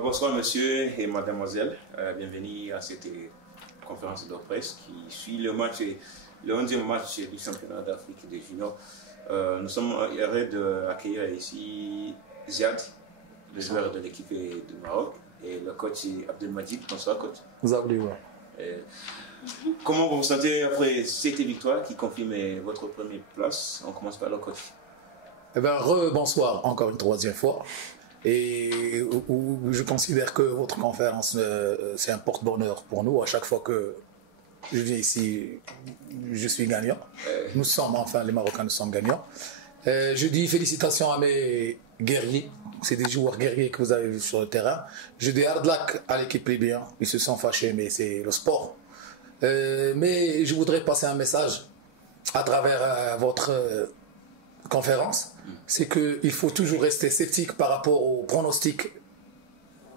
Bonsoir monsieur et mademoiselle, bienvenue à cette conférence de presse qui suit le match, le 11e match du championnat d'Afrique des juniors. Nous sommes heureux d'accueillir ici Ziad, le joueur de l'équipe du Maroc, et le coach Abdelmajid. Bonsoir coach. Vous avez ouais. Comment vous vous sentez après cette victoire qui confirme votre première place? On commence par le coach. Eh bien, bonsoir encore une troisième fois. Et je considère que votre conférence, c'est un porte-bonheur pour nous. À chaque fois que je viens ici, je suis gagnant. Nous sommes, enfin, les Marocains, nous sommes gagnants. Je dis félicitations à mes guerriers. C'est des joueurs guerriers que vous avez vus sur le terrain. Je dis hard luck à l'équipe libyenne. Ils se sont fâchés, mais c'est le sport. Mais je voudrais passer un message à travers votre conférence. C'est qu'il faut toujours rester sceptique par rapport aux pronostics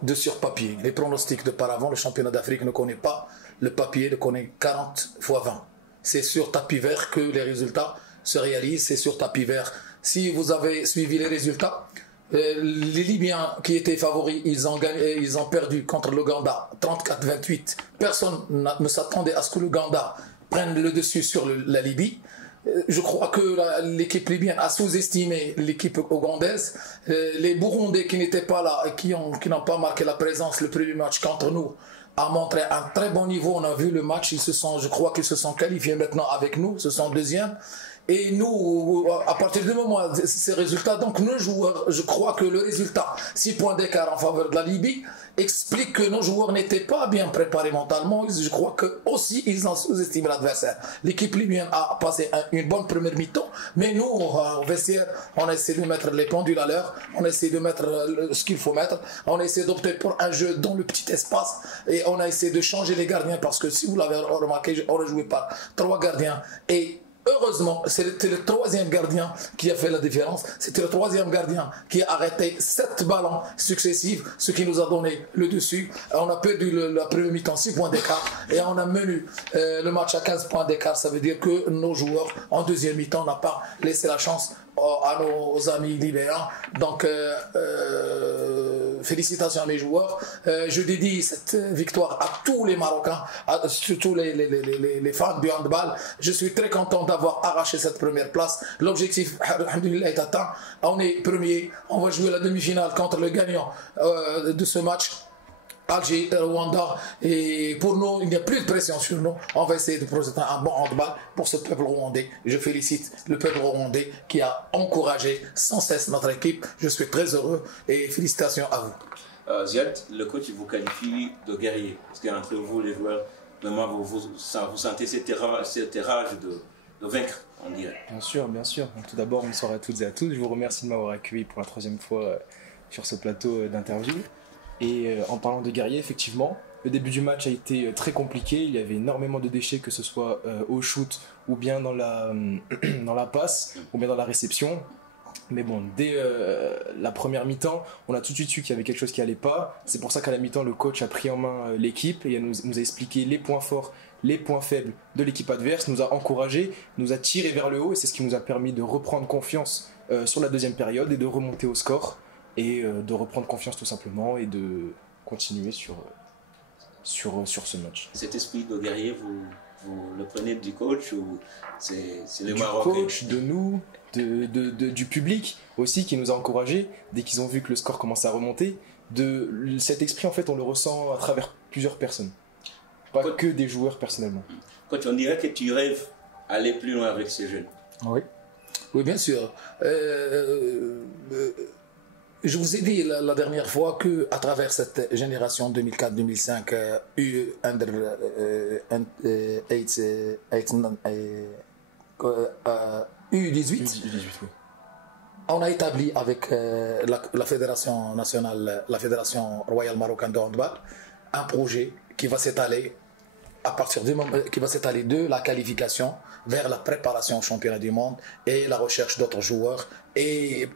de sur papier. Les pronostics de par avant, le championnat d'Afrique ne connaît pas le papier, ne connaît 40 fois 20. C'est sur tapis vert que les résultats se réalisent, c'est sur tapis vert. Si vous avez suivi les résultats, les Libyens qui étaient favoris, ils ont perdu contre l'Ouganda 34-28. Personne ne s'attendait à ce que l'Ouganda prenne le dessus sur la Libye. Je crois que l'équipe libyenne a sous-estimé l'équipe ougandaise. Les Burundais qui n'étaient pas là et qui n'ont pas marqué la présence le premier match contre nous a montré un très bon niveau. On a vu le match, je crois qu'ils se sont qualifiés maintenant avec nous, ce sont deuxième. Et nous, à partir du moment où ces résultats, donc nos joueurs, je crois que le résultat, 6 points d'écart en faveur de la Libye, explique que nos joueurs n'étaient pas bien préparés mentalement. Je crois que aussi ils ont sous-estimé l'adversaire. L'équipe libyenne a passé une bonne première mi-temps, mais nous, au vestiaire, on essaie de mettre les pendules à l'heure, on essaie de mettre ce qu'il faut mettre, on essaie d'opter pour un jeu dans le petit espace, et on a essayé de changer les gardiens, parce que si vous l'avez remarqué, on a joué par 3 gardiens, et heureusement, c'était le troisième gardien qui a fait la différence. C'était le troisième gardien qui a arrêté 7 ballons successifs, ce qui nous a donné le dessus. On a perdu la première mi-temps 6 points d'écart et on a mené le match à 15 points d'écart. Ça veut dire que nos joueurs en deuxième mi-temps n'ont pas laissé la chance à nos amis libériens. Donc félicitations à mes joueurs. Je dédie cette victoire à tous les Marocains, surtout les fans du handball. Je suis très content d'avoir arraché cette première place. L'objectif, alhamdoulilah, est atteint. On est premier. On va jouer la demi-finale contre le gagnant de ce match, Alger, Rwanda, et pour nous, il n'y a plus de pression sur nous. On va essayer de proposer un bon handball pour ce peuple rwandais. Je félicite le peuple rwandais qui a encouragé sans cesse notre équipe. Je suis très heureux et félicitations à vous. Ziad, le coach vous qualifie de guerrier. Parce qu'entre vous, les joueurs, vraiment, vous sentez cette rage de vaincre, on dirait. Bien sûr, bien sûr. Tout d'abord, bonsoir à toutes et à tous. Je vous remercie de m'avoir accueilli pour la 3e fois sur ce plateau d'interview. Et en parlant de guerrier, effectivement, le début du match a été très compliqué. Il y avait énormément de déchets, que ce soit au shoot ou bien dans la passe ou bien dans la réception. Mais bon, dès la première mi-temps, on a tout de suite su qu'il y avait quelque chose qui n'allait pas. C'est pour ça qu'à la mi-temps, le coach a pris en main l'équipe et nous a expliqué les points forts, les points faibles de l'équipe adverse, nous a encouragés, nous a tirés vers le haut, et c'est ce qui nous a permis de reprendre confiance sur la deuxième période et de remonter au score. Et de reprendre confiance tout simplement et de continuer sur ce match. Cet esprit de guerrier, vous le prenez du coach ou c'est le Maroc? Du coach, de nous, du public aussi qui nous a encouragés dès qu'ils ont vu que le score commençait à remonter. Cet esprit, en fait, on le ressent à travers plusieurs personnes, pas que des joueurs personnellement. Coach, on dirait que tu rêves aller plus loin avec ces jeunes. Oui, bien sûr. Je vous ai dit la dernière fois qu'à travers cette génération 2004-2005 U18, on a établi avec la fédération nationale, la fédération royale marocaine de handball, un projet qui va s'étaler à partir du moment qui va s'étaler de la qualification vers la préparation au championnat du monde et la recherche d'autres joueurs et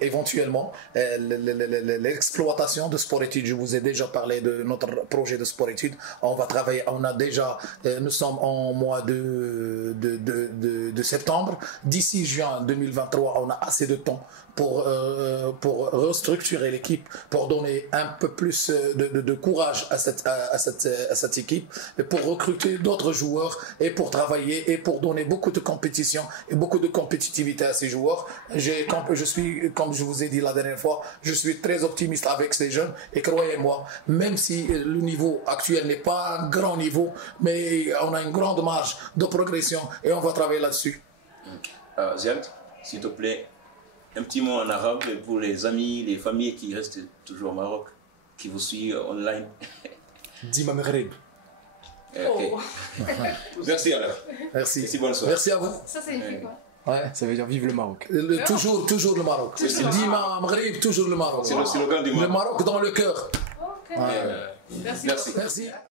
éventuellement l'exploitation de sport-études. Je vous ai déjà parlé de notre projet de sport-études. On va travailler, nous sommes en mois de septembre. D'ici juin 2023, on a assez de temps pour restructurer l'équipe, pour donner un peu plus de courage à cette équipe, et pour recruter d'autres joueurs et pour travailler et pour donner beaucoup de compétition et beaucoup de compétitivité à ces joueurs. Je suis, comme je vous ai dit la dernière fois, je suis très optimiste avec ces jeunes et croyez-moi, même si le niveau actuel n'est pas un grand niveau, mais on a une grande marge de progression et on va travailler là-dessus. Ziad, s'il te plaît, un petit mot en arabe pour les amis, les familles qui restent toujours au Maroc, qui vous suivent online. Dima Maghreb. Okay. Merci alors. Merci. Merci, bonne soirée. Merci à vous. Ça signifie quoi? Ouais, ça veut dire vive le Maroc. Toujours le Maroc. Dima Maghreb, toujours le Maroc. C'est le slogan du Maroc. Le Maroc dans le cœur. Ok. Ouais. Merci. Merci. Merci.